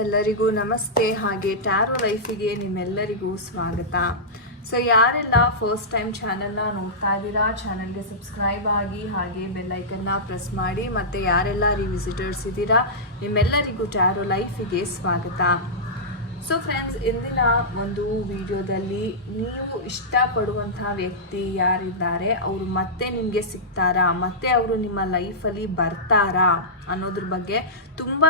ಎಲ್ಲರಿಗೂ ನಮಸ್ತೆ. ಹಾಗೆ ಟ್ಯಾರೋ ಲೈಫಿಗೆ ನಿಮ್ಮೆಲ್ಲರಿಗೂ ಸ್ವಾಗತ. ಸೊ ಯಾರೆಲ್ಲ ಫಸ್ಟ್ ಟೈಮ್ ಚಾನಲ್ನ ನೋಡ್ತಾ ಇದ್ದೀರಾ, ಚಾನಲ್ಗೆ ಸಬ್ಸ್ಕ್ರೈಬ್ ಆಗಿ ಹಾಗೆ ಬೆಲ್ಲೈಕನ್ನ ಪ್ರೆಸ್ ಮಾಡಿ. ಮತ್ತು ಯಾರೆಲ್ಲ ರಿವಿಸಿಟರ್ಸ್ ಇದ್ದೀರಾ ನಿಮ್ಮೆಲ್ಲರಿಗೂ ಟ್ಯಾರೋ ಲೈಫಿಗೆ ಸ್ವಾಗತ. ಸೊ ಫ್ರೆಂಡ್ಸ್, ಇಂದಿನ ಒಂದು ವಿಡಿಯೋದಲ್ಲಿ ನೀವು ಇಷ್ಟಪಡುವಂತಹ ವ್ಯಕ್ತಿ ಯಾರಿದ್ದಾರೆ ಅವರು ಮತ್ತೆ ನಿಮಗೆ ಸಿಗ್ತಾರಾ, ಮತ್ತೆ ಅವರು ನಿಮ್ಮ ಲೈಫಲ್ಲಿ ಬರ್ತಾರಾ ಅನ್ನೋದ್ರ ಬಗ್ಗೆ ತುಂಬ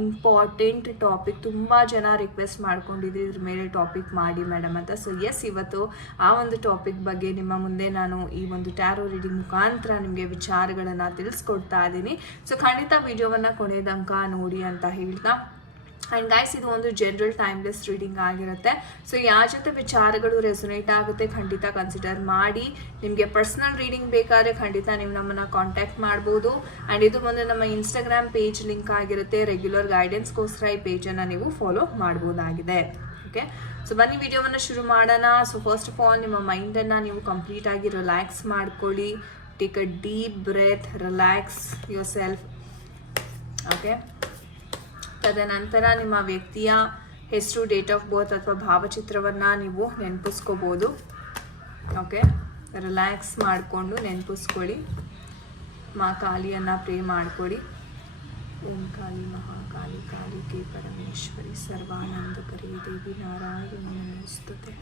ಇಂಪಾರ್ಟೆಂಟ್ ಟಾಪಿಕ್. ತುಂಬ ಜನ ರಿಕ್ವೆಸ್ಟ್ ಮಾಡ್ಕೊಂಡಿದ್ರು ಇದ್ರ ಮೇಲೆ ಟಾಪಿಕ್ ಮಾಡಿ ಮೇಡಮ್ ಅಂತ. ಸೊ ಎಸ್, ಇವತ್ತು ಆ ಒಂದು ಟಾಪಿಕ್ ಬಗ್ಗೆ ನಿಮ್ಮ ಮುಂದೆ ನಾನು ಈ ಒಂದು ಟ್ಯಾರೋ ರೀಡಿಂಗ್ ಮುಖಾಂತರ ನಿಮಗೆ ವಿಚಾರಗಳನ್ನು ತಿಳಿಸ್ಕೊಡ್ತಾ ಇದ್ದೀನಿ. ಸೊ ಖಂಡಿತ ವಿಡಿಯೋವನ್ನು ಕೊನೆಯ ತನಕ ನೋಡಿ ಅಂತ ಹೇಳ್ತಾ, ಆ್ಯಂಡ್ ಗೈಸ್, ಇದು ಒಂದು ಜನರಲ್ ಟೈಮ್ಲೆಸ್ ರೀಡಿಂಗ್ ಆಗಿರುತ್ತೆ. ಸೊ ಯಾರ ಜೊತೆ ವಿಚಾರಗಳು ರೆಸೊನೇಟ್ ಆಗುತ್ತೆ ಖಂಡಿತ ಕನ್ಸಿಡರ್ ಮಾಡಿ. ನಿಮಗೆ ಪರ್ಸನಲ್ ರೀಡಿಂಗ್ ಬೇಕಾದರೆ ಖಂಡಿತ ನೀವು ನಮ್ಮನ್ನು ಕಾಂಟ್ಯಾಕ್ಟ್ ಮಾಡ್ಬೋದು. ಆ್ಯಂಡ್ ಇದು ಒಂದು ನಮ್ಮ ಇನ್ಸ್ಟಾಗ್ರಾಮ್ ಪೇಜ್ ಲಿಂಕ್ ಆಗಿರುತ್ತೆ. ರೆಗ್ಯುಲರ್ ಗೈಡೆನ್ಸ್ಗೋಸ್ಕರ ಈ ಪೇಜನ್ನು ನೀವು ಫಾಲೋ ಮಾಡ್ಬೋದಾಗಿದೆ. ಓಕೆ, ಸೊ ಬನ್ನಿ ವಿಡಿಯೋವನ್ನು ಶುರು ಮಾಡೋಣ. ಸೊ ಫಸ್ಟ್ ಆಫ್ ಆಲ್, ನಿಮ್ಮ ಮೈಂಡನ್ನು ನೀವು ಕಂಪ್ಲೀಟಾಗಿ ರಿಲ್ಯಾಕ್ಸ್ ಮಾಡ್ಕೊಳ್ಳಿ. Take a deep breath, relax yourself. Okay, ತದನಂತರ ನಿಮ್ಮ ವ್ಯಕ್ತಿಯ ಹೆಸರು, ಡೇಟ್ ಆಫ್ ಬರ್ತ್ ಅಥವಾ ಭಾವಚಿತ್ರವನ್ನು ನೀವು ನೆನಪಿಸ್ಕೋಬೋದು. ಓಕೆ, ರಿಲ್ಯಾಕ್ಸ್ ಮಾಡಿಕೊಂಡು ನೆನಪಿಸ್ಕೊಳ್ಳಿ. ಮಾ ಕಾಳಿಯನ್ನು ಪ್ರೇ ಮಾಡಿಕೊಡಿ. ಓಂ ಕಾಳಿ ಮಹಾಕಾಳಿ ಕಾಳಿಕೆ ಪರಮೇಶ್ವರಿ ಸರ್ವಾನಂದಕರಿ ದೇವಿ ನಾರಾಯಣ ನಮಸ್ತುತೆ.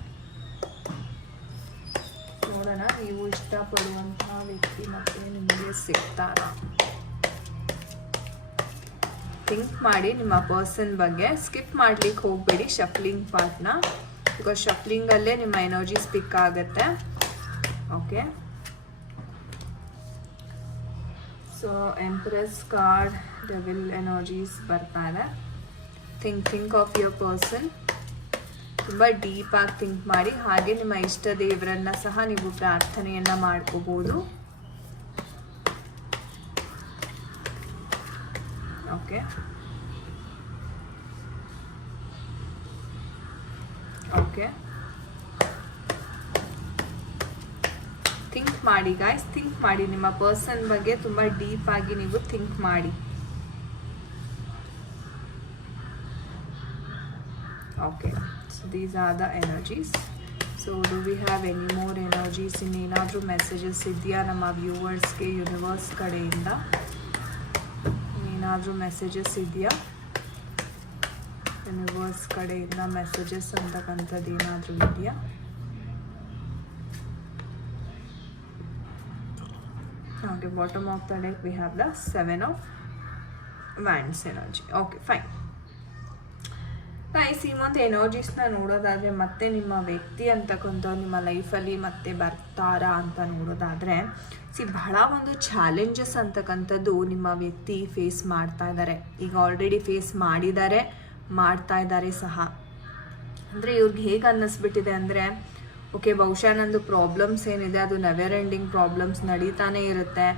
ನೋಡೋಣ, ನೀವು ಇಷ್ಟಪಡುವಂತಹ ವ್ಯಕ್ತಿ ಮತ್ತೆ ನಿಮಗೆ ಸಿಗ್ತಾರಾ. ಥಿಂಕ್ ಮಾಡಿ ನಿಮ್ಮ ಪರ್ಸನ್ ಬಗ್ಗೆ. ಸ್ಕಿಪ್ ಮಾಡ್ಲಿಕ್ಕೆ ಹೋಗಬೇಡಿ ಶಫ್ಲಿಂಗ್ ಪಾರ್ಟ್ನ, ಬಿಕಾಸ್ ಶಫ್ಲಿಂಗಲ್ಲೇ ನಿಮ್ಮ ಎನರ್ಜೀಸ್ ಪಿಕ್ ಆಗುತ್ತೆ. Okay, so empress card, devil energies ಬರ್ತಾ ಇದೆ. Think of your person. ತುಂಬ ಡೀಪಾಗಿ ಥಿಂಕ್ ಮಾಡಿ. ಹಾಗೆ ನಿಮ್ಮ ಇಷ್ಟ ದೇವರನ್ನ ಸಹ ನೀವು ಪ್ರಾರ್ಥನೆಯನ್ನು ಮಾಡ್ಕೋಬೋದು. ಓಕೆ, ಓಕೆ, ಥಿಂಕ್ ಮಾಡಿ ಗಾಯ್ಸ್, ಥಿಂಕ್ ಮಾಡಿ ನಿಮ್ಮ ಪರ್ಸನ್ ಬಗ್ಗೆ ತುಂಬ ಡೀಪ್ ಆಗಿ ನೀವು ಥಿಂಕ್ ಮಾಡಿ. Okay, so these are the energies. So do we have any more energies? ಇನ್ನೇನಾದರೂ ಮೆಸೇಜಸ್ ಇದೆಯಾ ನಮ್ಮ ವ್ಯೂವರ್ಸ್ಗೆ ಯೂನಿವರ್ಸ್ ಕಡೆಯಿಂದ? ಏನಾದರೂ ಮೆಸೇಜಸ್ ಇದೆಯಾ ಯೂನಿವರ್ಸ್ ಕಡೆಯಿಂದ? ಮೆಸೇಜಸ್ ಅಂತಕ್ಕಂಥದ್ದು ಏನಾದರೂ ಇದೆಯಾ? Okay, bottom of the deck V have the 7 of wands energy. Okay, fine guys. ಈ ಒಂದು ಎನರ್ಜೀಸ್ನ ನೋಡೋದಾದರೆ, ಮತ್ತೆ ನಿಮ್ಮ ವ್ಯಕ್ತಿ ಅಂತಕ್ಕಂಥವ್ರು ನಿಮ್ಮ ಲೈಫಲ್ಲಿ ಮತ್ತೆ ಬರ್ತಾರಾ ಅಂತ ನೋಡೋದಾದರೆ, ಬಹಳ ಒಂದು ಚಾಲೆಂಜಸ್ ಅಂತಕ್ಕಂಥದ್ದು ನಿಮ್ಮ ವ್ಯಕ್ತಿ ಫೇಸ್ ಮಾಡ್ತಾ ಇದ್ದಾರೆ. ಈಗ ಆಲ್ರೆಡಿ ಫೇಸ್ ಮಾಡಿದ್ದಾರೆ, ಮಾಡ್ತಾ ಇದ್ದಾರೆ ಸಹ. ಅಂದರೆ ಇವ್ರಿಗೆ ಹೇಗೆ ಅನ್ನಿಸ್ಬಿಟ್ಟಿದೆ ಅಂದರೆ, ಓಕೆ, ಬಹುಶಃ ನಂದು ಪ್ರಾಬ್ಲಮ್ಸ್ ಏನಿದೆ ಅದು ನೆವರ್ ಎಂಡಿಂಗ್ ಪ್ರಾಬ್ಲಮ್ಸ್ ನಡೀತಾನೆ ಇರುತ್ತೆ.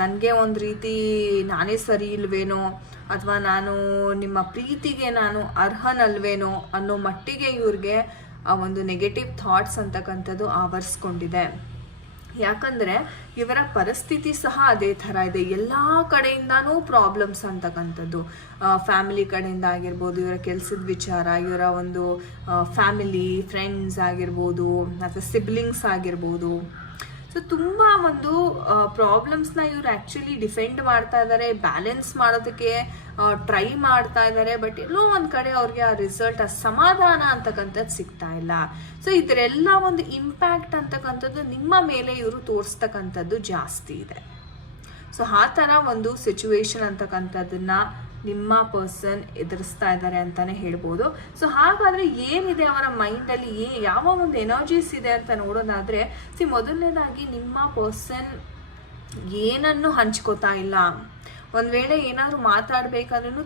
ನನಗೆ ಒಂದು ರೀತಿ ನಾನೇ ಸರಿ ಇಲ್ವೇನೋ, ಅಥವಾ ನಾನು ನಿಮ್ಮ ಪ್ರೀತಿಗೆ ನಾನು ಅರ್ಹನಲ್ವೇನೋ ಅನ್ನೋ ಮಟ್ಟಿಗೆ ಇವ್ರಿಗೆ ಒಂದು ನೆಗೆಟಿವ್ ಥಾಟ್ಸ್ ಅಂತಕ್ಕಂಥದ್ದು ಆವರಿಸ್ಕೊಂಡಿದೆ. ಯಾಕಂದರೆ ಇವರ ಪರಿಸ್ಥಿತಿ ಸಹ ಅದೇ ಥರ ಇದೆ. ಎಲ್ಲ ಕಡೆಯಿಂದನೂ ಪ್ರಾಬ್ಲಮ್ಸ್ ಅಂತಕ್ಕಂಥದ್ದು, ಫ್ಯಾಮಿಲಿ ಕಡೆಯಿಂದ ಆಗಿರ್ಬೋದು, ಇವರ ಕೆಲಸದ ವಿಚಾರ, ಇವರ ಒಂದು ಫ್ಯಾಮಿಲಿ ಫ್ರೆಂಡ್ಸ್ ಆಗಿರ್ಬೋದು, ಅಥವಾ ಸಿಬ್ಲಿಂಗ್ಸ್ ಆಗಿರ್ಬೋದು. ಸೊ ತುಂಬ ಒಂದು ಪ್ರಾಬ್ಲಮ್ಸ್ನ ಇವರು ಆ್ಯಕ್ಚುಲಿ ಡಿಫೆಂಡ್ ಮಾಡ್ತಾ ಇದ್ದಾರೆ, ಬ್ಯಾಲೆನ್ಸ್ ಮಾಡೋದಕ್ಕೆ ಟ್ರೈ ಮಾಡ್ತಾ ಇದ್ದಾರೆ. ಬಟ್ ಎಲ್ಲೋ ಒಂದು ಕಡೆ ಅವ್ರಿಗೆ ಆ ರಿಸಲ್ಟ್, ಆ ಸಮಾಧಾನ ಅಂತಕ್ಕಂಥದ್ದು ಸಿಗ್ತಾ ಇಲ್ಲ. ಸೊ ಇದರೆಲ್ಲ ಒಂದು ಇಂಪ್ಯಾಕ್ಟ್ ಅಂತಕ್ಕಂಥದ್ದು ನಿಮ್ಮ ಮೇಲೆ ಇವರು ತೋರಿಸ್ತಕ್ಕಂಥದ್ದು ಜಾಸ್ತಿ ಇದೆ. ಸೊ ಆ ಥರ ಒಂದು ಸಿಚುವೇಶನ್ ಅಂತಕ್ಕಂಥದ್ದನ್ನ ನಿಮ್ಮ ಪರ್ಸನ್ ಎದುರಿಸ್ತಾ ಇದ್ದಾರೆ ಅಂತಲೇ ಹೇಳ್ಬೋದು. ಸೊ ಹಾಗಾದರೆ ಏನಿದೆ ಅವರ ಮೈಂಡಲ್ಲಿ, ಯಾವ ಒಂದು ಎನರ್ಜೀಸ್ ಇದೆ ಅಂತ ನೋಡೋದಾದರೆ, ಮೊದಲನೇದಾಗಿ ನಿಮ್ಮ ಪರ್ಸನ್ ಏನನ್ನು ಹಂಚ್ಕೋತಾ ಇಲ್ಲ. ಒಂದು ವೇಳೆ ಏನಾದರೂ ಮಾತಾಡಬೇಕಾದ್ರೂ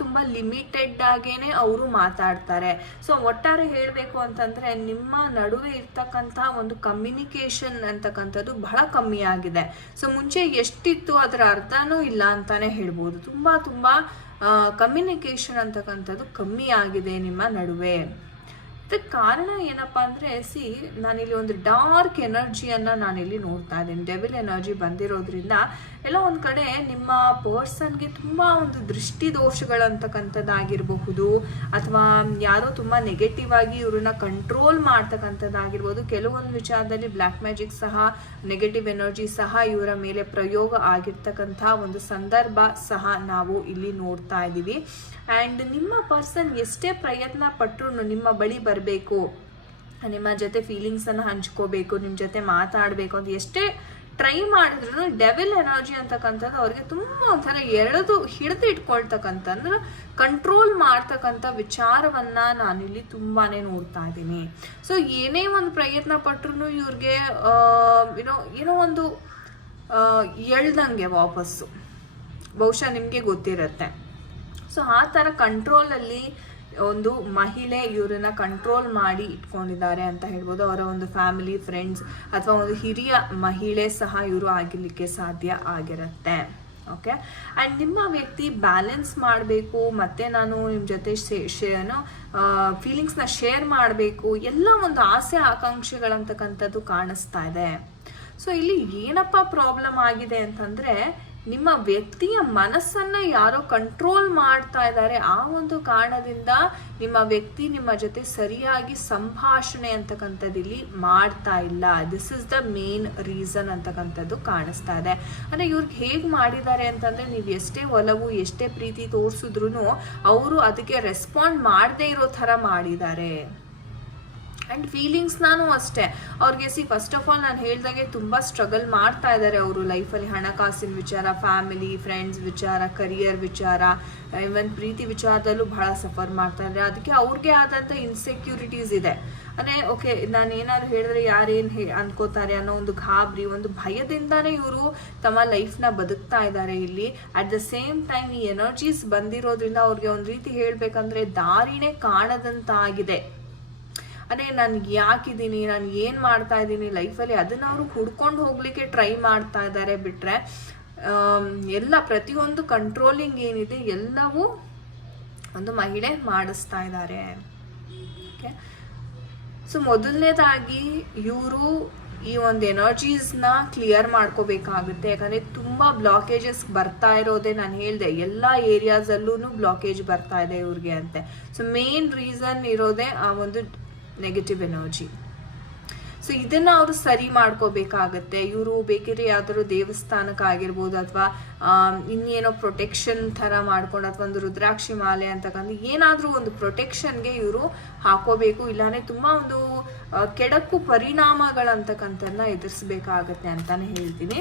ತುಂಬ ಲಿಮಿಟೆಡ್ ಆಗೇನೆ ಅವರು ಮಾತಾಡ್ತಾರೆ. ಸೊ ಒಟ್ಟಾರೆ ಹೇಳಬೇಕು ಅಂತಂದರೆ, ನಿಮ್ಮ ನಡುವೆ ಇರ್ತಕ್ಕಂಥ ಒಂದು ಕಮ್ಯುನಿಕೇಷನ್ ಅಂತಕ್ಕಂಥದ್ದು ಬಹಳ ಕಮ್ಮಿ ಆಗಿದೆ. ಸೊ ಮುಂಚೆ ಎಷ್ಟಿತ್ತು ಅದರ ಅರ್ಥನೂ ಇಲ್ಲ ಅಂತಾನೆ ಹೇಳ್ಬೋದು. ತುಂಬ ಕಮ್ಯುನಿಕೇಷನ್ ಅಂತಕ್ಕಂಥದ್ದು ಕಮ್ಮಿ ಆಗಿದೆ ನಿಮ್ಮ ನಡುವೆ. ಇದಕ್ಕೆ ಕಾರಣ ಏನಪ್ಪ ಅಂದರೆ ನಾನಿಲ್ಲಿ ಒಂದು ಡಾರ್ಕ್ ಎನರ್ಜಿಯನ್ನು ನಾನಿಲ್ಲಿ ನೋಡ್ತಾ ಇದ್ದೀನಿ. ಡೆವಿಲ್ ಎನರ್ಜಿ ಬಂದಿರೋದ್ರಿಂದ ಎಲ್ಲೋ ಒಂದು ಕಡೆ ನಿಮ್ಮ ಪರ್ಸನ್ಗೆ ತುಂಬ ಒಂದು ದೃಷ್ಟಿ ದೋಷಗಳಂತಕ್ಕಂಥದ್ದಾಗಿರಬಹುದು, ಅಥವಾ ಯಾರೋ ತುಂಬ ನೆಗೆಟಿವ್ ಆಗಿ ಇವ್ರನ್ನ ಕಂಟ್ರೋಲ್ ಮಾಡ್ತಕ್ಕಂಥದ್ದಾಗಿರ್ಬೋದು. ಕೆಲವೊಂದು ವಿಚಾರದಲ್ಲಿ ಬ್ಲ್ಯಾಕ್ ಮ್ಯಾಜಿಕ್ ಸಹ, ನೆಗೆಟಿವ್ ಎನರ್ಜಿ ಸಹ ಇವರ ಮೇಲೆ ಪ್ರಯೋಗ ಆಗಿರ್ತಕ್ಕಂಥ ಒಂದು ಸಂದರ್ಭ ಸಹ ನಾವು ಇಲ್ಲಿ ನೋಡ್ತಾ ಇದ್ದೀವಿ. ಆ್ಯಂಡ್ ನಿಮ್ಮ ಪರ್ಸನ್ ಎಷ್ಟೇ ಪ್ರಯತ್ನ ಪಟ್ಟರು ನಿಮ್ಮ ಬಳಿ ಬರಬೇಕು, ನಿಮ್ಮ ಜೊತೆ ಫೀಲಿಂಗ್ಸನ್ನು ಹಂಚ್ಕೋಬೇಕು, ನಿಮ್ಮ ಜೊತೆ ಮಾತಾಡಬೇಕು ಅಂತ ಎಷ್ಟೇ ಟ್ರೈ ಮಾಡಿದ್ರು ಡೆವಿಲ್ ಎನರ್ಜಿ ಅಂತಕ್ಕಂಥದ್ದು ಅವ್ರಿಗೆ ತುಂಬ ಒಂಥರ ಹಿಡಿದು ಇಟ್ಕೊಳ್ತಕ್ಕಂಥ ಅಂದ್ರೆ ಕಂಟ್ರೋಲ್ ಮಾಡ್ತಕ್ಕಂಥ ವಿಚಾರವನ್ನು ನಾನಿಲ್ಲಿ ತುಂಬಾ ನೋಡ್ತಾ ಇದ್ದೀನಿ. ಸೊ ಏನೇ ಒಂದು ಪ್ರಯತ್ನ ಪಟ್ಟರು ಇವ್ರಿಗೆ ಏನೋ ಒಂದು ಎಳ್ದಂಗೆ ವಾಪಸ್ಸು, ಬಹುಶಃ ನಿಮಗೆ ಗೊತ್ತಿರುತ್ತೆ. ಸೊ ಆ ಥರ ಕಂಟ್ರೋಲಲ್ಲಿ ಒಂದು ಮಹಿಳೆ ಇವ್ರನ್ನ ಕಂಟ್ರೋಲ್ ಮಾಡಿ ಇಟ್ಕೊಂಡಿದ್ದಾರೆ ಅಂತ ಹೇಳ್ಬೋದು. ಅವರ ಒಂದು ಫ್ಯಾಮಿಲಿ, ಫ್ರೆಂಡ್ಸ್ ಅಥವಾ ಒಂದು ಹಿರಿಯ ಮಹಿಳೆ ಸಹ ಇವರು ಆಗಿರ್ಲಿಕ್ಕೆ ಸಾಧ್ಯ ಆಗಿರುತ್ತೆ. ಓಕೆ, ಆ್ಯಂಡ್ ನಿಮ್ಮ ವ್ಯಕ್ತಿ ಬ್ಯಾಲೆನ್ಸ್ ಮಾಡಬೇಕು, ಮತ್ತು ನಾನು ನಿಮ್ಮ ಜೊತೆ ಫೀಲಿಂಗ್ಸ್ನ ಶೇರ್ ಮಾಡಬೇಕು, ಎಲ್ಲ ಒಂದು ಆಸೆ ಆಕಾಂಕ್ಷೆಗಳಂತಕ್ಕಂಥದ್ದು ಕಾಣಿಸ್ತಾ ಇದೆ. ಸೊ ಇಲ್ಲಿ ಏನಪ್ಪ ಪ್ರಾಬ್ಲಮ್ ಆಗಿದೆ ಅಂತಂದರೆ, ನಿಮ್ಮ ವ್ಯಕ್ತಿಯ ಮನಸ್ಸನ್ನು ಯಾರೋ ಕಂಟ್ರೋಲ್ ಮಾಡ್ತಾ ಇದ್ದಾರೆ. ಆ ಒಂದು ಕಾರಣದಿಂದ ನಿಮ್ಮ ವ್ಯಕ್ತಿ ನಿಮ್ಮ ಜೊತೆ ಸರಿಯಾಗಿ ಸಂಭಾಷಣೆ ಅಂತಕ್ಕಂಥದ್ದು ಇಲ್ಲಿ ಮಾಡ್ತಾ ಇಲ್ಲ. This is the main reason ಅಂತಕ್ಕಂಥದ್ದು ಕಾಣಿಸ್ತಾ ಇದೆ. ಅಂದರೆ ಇವ್ರಿಗೆ ಹೇಗೆ ಮಾಡಿದ್ದಾರೆ ಅಂತಂದರೆ, ನೀವು ಎಷ್ಟೇ ಒಲವು, ಎಷ್ಟೇ ಪ್ರೀತಿ ತೋರಿಸಿದ್ರು ಅವರು ಅದಕ್ಕೆ ರೆಸ್ಪಾಂಡ್ ಮಾಡದೇ ಇರೋ ಥರ ಮಾಡಿದ್ದಾರೆ. ಆ್ಯಂಡ್ ಫೀಲಿಂಗ್ಸ್ನಾನು ಅಷ್ಟೇ ಅವ್ರಿಗೆ ಫಸ್ಟ್ ಆಫ್ ಆಲ್ ನಾನು ಹೇಳ್ದಾಗೆ ತುಂಬ ಸ್ಟ್ರಗಲ್ ಮಾಡ್ತಾ ಇದ್ದಾರೆ ಅವರು ಲೈಫಲ್ಲಿ. ಹಣಕಾಸಿನ ವಿಚಾರ, ಫ್ಯಾಮಿಲಿ, ಫ್ರೆಂಡ್ಸ್ ವಿಚಾರ, ಕರಿಯರ್ ವಿಚಾರ, ಇವನ್ ಪ್ರೀತಿ ವಿಚಾರದಲ್ಲೂ ಬಹಳ ಸಫರ್ ಮಾಡ್ತಾ ಇದ್ದಾರೆ. ಅದಕ್ಕೆ ಅವ್ರಿಗೆ ಆದಂಥ ಇನ್ಸೆಕ್ಯೂರಿಟೀಸ್ ಇದೆ. ಅಂದರೆ ಓಕೆ, ನಾನು ಏನಾದ್ರು ಹೇಳಿದ್ರೆ ಯಾರೇನು ಅನ್ಕೋತಾರೆ ಅನ್ನೋ ಒಂದು ಗಾಬರಿ, ಒಂದು ಭಯದಿಂದಾನೇ ಇವರು ತಮ್ಮ ಲೈಫ್ನ ಬದುಕ್ತಾ ಇದ್ದಾರೆ ಇಲ್ಲಿ. ಅಟ್ ದ ಸೇಮ್ ಟೈಮ್ ಈ ಎನರ್ಜೀಸ್ ಬಂದಿರೋದ್ರಿಂದ ಅವ್ರಿಗೆ ಒಂದು ರೀತಿ ಹೇಳಬೇಕಂದ್ರೆ ದಾರಿನೇ ಕಾಣದಂತಾಗಿದೆ. ಅದೇ ನಾನು ಯಾಕಿದ್ದೀನಿ, ನಾನು ಏನು ಮಾಡ್ತಾ ಇದ್ದೀನಿ ಲೈಫಲ್ಲಿ, ಅದನ್ನು ಅವರು ಹುಡ್ಕೊಂಡು ಹೋಗ್ಲಿಕ್ಕೆ ಟ್ರೈ ಮಾಡ್ತಾ ಇದ್ದಾರೆ. ಬಿಟ್ಟರೆ ಎಲ್ಲ ಪ್ರತಿಯೊಂದು ಕಂಟ್ರೋಲಿಂಗ್ ಏನಿದೆ ಎಲ್ಲವೂ ಒಂದು ಮಹಿಳೆ ಮಾಡಿಸ್ತಾ ಇದ್ದಾರೆ. ಓಕೆ, ಸೊ ಮೊದಲನೇದಾಗಿ ಇವರು ಈ ಒಂದು ಎನರ್ಜೀಸ್ನ ಕ್ಲಿಯರ್ ಮಾಡ್ಕೋಬೇಕಾಗುತ್ತೆ. ಯಾಕಂದರೆ ತುಂಬ ಬ್ಲಾಕೇಜಸ್ ಬರ್ತಾ ಇರೋದೇ ನಾನು ಹೇಳಿದೆ, ಎಲ್ಲ ಏರಿಯಾಸಲ್ಲೂ ಬ್ಲಾಕೇಜ್ ಬರ್ತಾ ಇದೆ ಇವ್ರಿಗೆ ಅಂತೆ. ಸೊ ಮೇನ್ ರೀಸನ್ ಇರೋದೇ ಆ ಒಂದು ನೆಗೆಟಿವ್ ಎನರ್ಜಿ. ಸೊ ಇದನ್ನು ಅವರು ಸರಿ ಮಾಡ್ಕೋಬೇಕಾಗತ್ತೆ. ಇವರು ಬೇಕಿದ್ರೆ ಯಾವ್ದಾದ್ರು ದೇವಸ್ಥಾನಕ್ಕಾಗಿರ್ಬೋದು, ಅಥವಾ ಇನ್ನೇನೋ ಪ್ರೊಟೆಕ್ಷನ್ ಥರ ಮಾಡ್ಕೊಂಡು, ಅಥವಾ ಒಂದು ರುದ್ರಾಕ್ಷಿ ಮಾಲೆ ಅಂತಕ್ಕಂಥ ಏನಾದರೂ ಒಂದು ಪ್ರೊಟೆಕ್ಷನ್ಗೆ ಇವರು ಹಾಕೋಬೇಕು. ಇಲ್ಲಾಂದರೆ ತುಂಬ ಒಂದು ಕೆಡಕು ಪರಿಣಾಮಗಳಂತಕ್ಕಂಥದ್ದನ್ನ ಎದುರಿಸ್ಬೇಕಾಗತ್ತೆ ಅಂತಾನೆ ಹೇಳ್ತೀನಿ.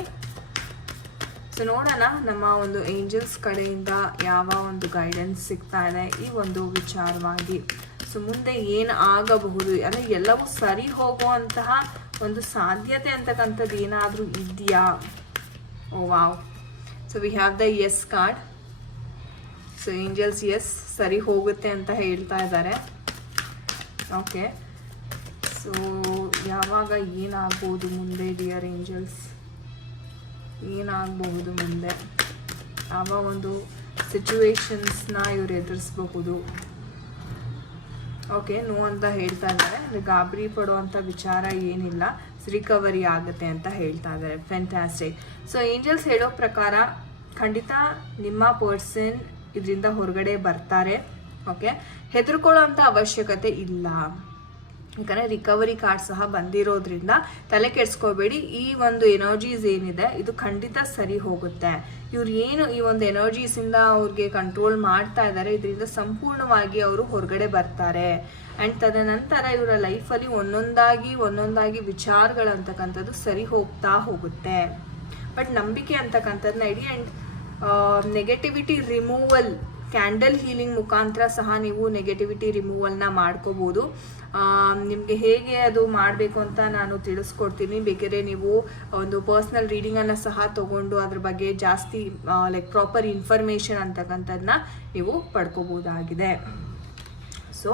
ಸೊ ನೋಡೋಣ ನಮ್ಮ ಒಂದು ಏಂಜಲ್ಸ್ ಕಡೆಯಿಂದ ಯಾವ ಒಂದು ಗೈಡೆನ್ಸ್ ಸಿಗ್ತಾ ಇದೆ ಈ ಒಂದು ವಿಚಾರವಾಗಿ. ಸೊ ಮುಂದೆ ಏನು ಆಗಬಹುದು, ಅಂದರೆ ಎಲ್ಲವೂ ಸರಿ ಹೋಗುವಂತಹ ಒಂದು ಸಾಧ್ಯತೆ ಅಂತಕ್ಕಂಥದ್ದು ಏನಾದರೂ ಇದೆಯಾ? Oh wow, so we have the yes card. So angels yes ಸರಿ ಹೋಗುತ್ತೆ ಅಂತ ಹೇಳ್ತಾ ಇದ್ದಾರೆ. ಓಕೆ, ಸೊ ಯಾವಾಗ ಏನಾಗ್ಬೋದು ಮುಂದೆ ಡಿಯರ್ ಏಂಜಲ್ಸ್, ಏನಾಗಬಹುದು ಮುಂದೆ, ಯಾವ ಒಂದು ಸಿಚುವೇಶನ್ಸ್ನ ಇವರು ಎದುರಿಸಬಹುದು? ಓಕೆ, ನೋ ಅಂತ ಹೇಳ್ತಾ ಇದ್ದಾರೆ. ಅಂದರೆ ಗಾಬರಿ ಪಡುವಂಥ ವಿಚಾರ ಏನಿಲ್ಲ, ರಿಕವರಿ ಆಗುತ್ತೆ ಅಂತ ಹೇಳ್ತಾ ಇದ್ದಾರೆ. ಫ್ಯಾಂಟಾಸ್ಟಿಕ್. ಸೊ ಏಂಜಲ್ಸ್ ಹೇಳೋ ಪ್ರಕಾರ ಖಂಡಿತ ನಿಮ್ಮ ಪರ್ಸನ್ ಇದರಿಂದ ಹೊರಗಡೆ ಬರ್ತಾರೆ. ಓಕೆ, ಹೆದರ್ಕೊಳ್ಳೋ ಅಂಥ ಅವಶ್ಯಕತೆ ಇಲ್ಲ. ಯಾಕಂದರೆ ರಿಕವರಿ ಕಾರ್ಡ್ ಸಹ ಬಂದಿರೋದ್ರಿಂದ ತಲೆ ಕೆಡಿಸ್ಕೋಬೇಡಿ. ಈ ಒಂದು ಎನರ್ಜೀಸ್ ಏನಿದೆ ಇದು ಖಂಡಿತ ಸರಿ ಹೋಗುತ್ತೆ. ಇವ್ರು ಏನು ಈ ಒಂದು ಎನರ್ಜೀಸಿಂದ ಅವ್ರಿಗೆ ಕಂಟ್ರೋಲ್ ಮಾಡ್ತಾ ಇದ್ದಾರೆ, ಇದರಿಂದ ಸಂಪೂರ್ಣವಾಗಿ ಅವರು ಹೊರಗಡೆ ಬರ್ತಾರೆ. ಆ್ಯಂಡ್ ತದನಂತರ ಇವರ ಲೈಫಲ್ಲಿ ಒಂದೊಂದಾಗಿ ವಿಚಾರಗಳಂತಕ್ಕಂಥದ್ದು ಸರಿ ಹೋಗ್ತಾ ಹೋಗುತ್ತೆ. ಬಟ್ ನಂಬಿಕೆ ಅಂತಕ್ಕಂಥದ್ದನ್ನ ಇಡಿ. And negativity removal, candle healing ಮುಖಾಂತರ ಸಹ ನೀವು ನೆಗೆಟಿವಿಟಿ ರಿಮೂವಲ್ನ ಮಾಡ್ಕೋಬೋದು. ನಿಮಗೆ ಹೇಗೆ ಅದು ಮಾಡಬೇಕು ಅಂತ ನಾನು ತಿಳಿಸ್ಕೊಡ್ತೀನಿ. ಬೇಕಾದ್ರೆ ನೀವು ಒಂದು ಪರ್ಸ್ನಲ್ ರೀಡಿಂಗನ್ನು ಸಹ ತೊಗೊಂಡು ಅದ್ರ ಬಗ್ಗೆ ಜಾಸ್ತಿ ಲೈಕ್ ಪ್ರಾಪರ್ ಇನ್ಫಾರ್ಮೇಷನ್ ಅಂತಕ್ಕಂಥದ್ದನ್ನ ನೀವು ಪಡ್ಕೋಬೋದಾಗಿದೆ. So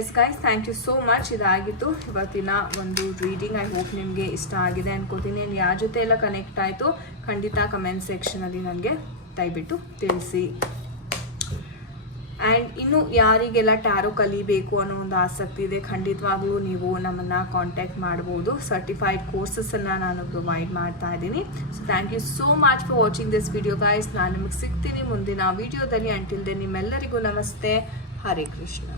yes guys, thank you so much. ಇದಾಗಿತ್ತು ಇವತ್ತಿನ ಒಂದು ರೀಡಿಂಗ್. ಐ ಹೋಪ್ ನಿಮಗೆ ಇಷ್ಟ ಆಗಿದೆ ಅನ್ಕೋತೀನಿ. ಯಾರ ಜೊತೆ ಎಲ್ಲ ಕನೆಕ್ಟ್ ಆಯಿತು ಖಂಡಿತ ಕಮೆಂಟ್ ಸೆಕ್ಷನಲ್ಲಿ ನನಗೆ ದಯವಿಟ್ಟು ತಿಳಿಸಿ. ಆ್ಯಂಡ್ ಇನ್ನು ಯಾರಿಗೆಲ್ಲ ಟ್ಯಾರೋ ಕಲಿಬೇಕು ಅನ್ನೋ ಒಂದು ಆಸಕ್ತಿ ಇದೆ, ಖಂಡಿತವಾಗ್ಲೂ ನೀವು ನಮ್ಮನ್ನು ಕಾಂಟ್ಯಾಕ್ಟ್ ಮಾಡ್ಬೋದು. ಸರ್ಟಿಫೈಡ್ ಕೋರ್ಸಸನ್ನು ನಾನು ಪ್ರೊವೈಡ್ ಮಾಡ್ತಾ ಇದ್ದೀನಿ. So thank you so much for watching this video guys. ನಾನು ನಿಮಗೆ ಸಿಗ್ತೀನಿ ಮುಂದಿನ ವಿಡಿಯೋದಲ್ಲಿ. ಅಂಟಿಲ್ ದೆನ್ ನಿಮ್ಮೆಲ್ಲರಿಗೂ ನಮಸ್ತೆ. ಹರೇ ಕೃಷ್ಣ.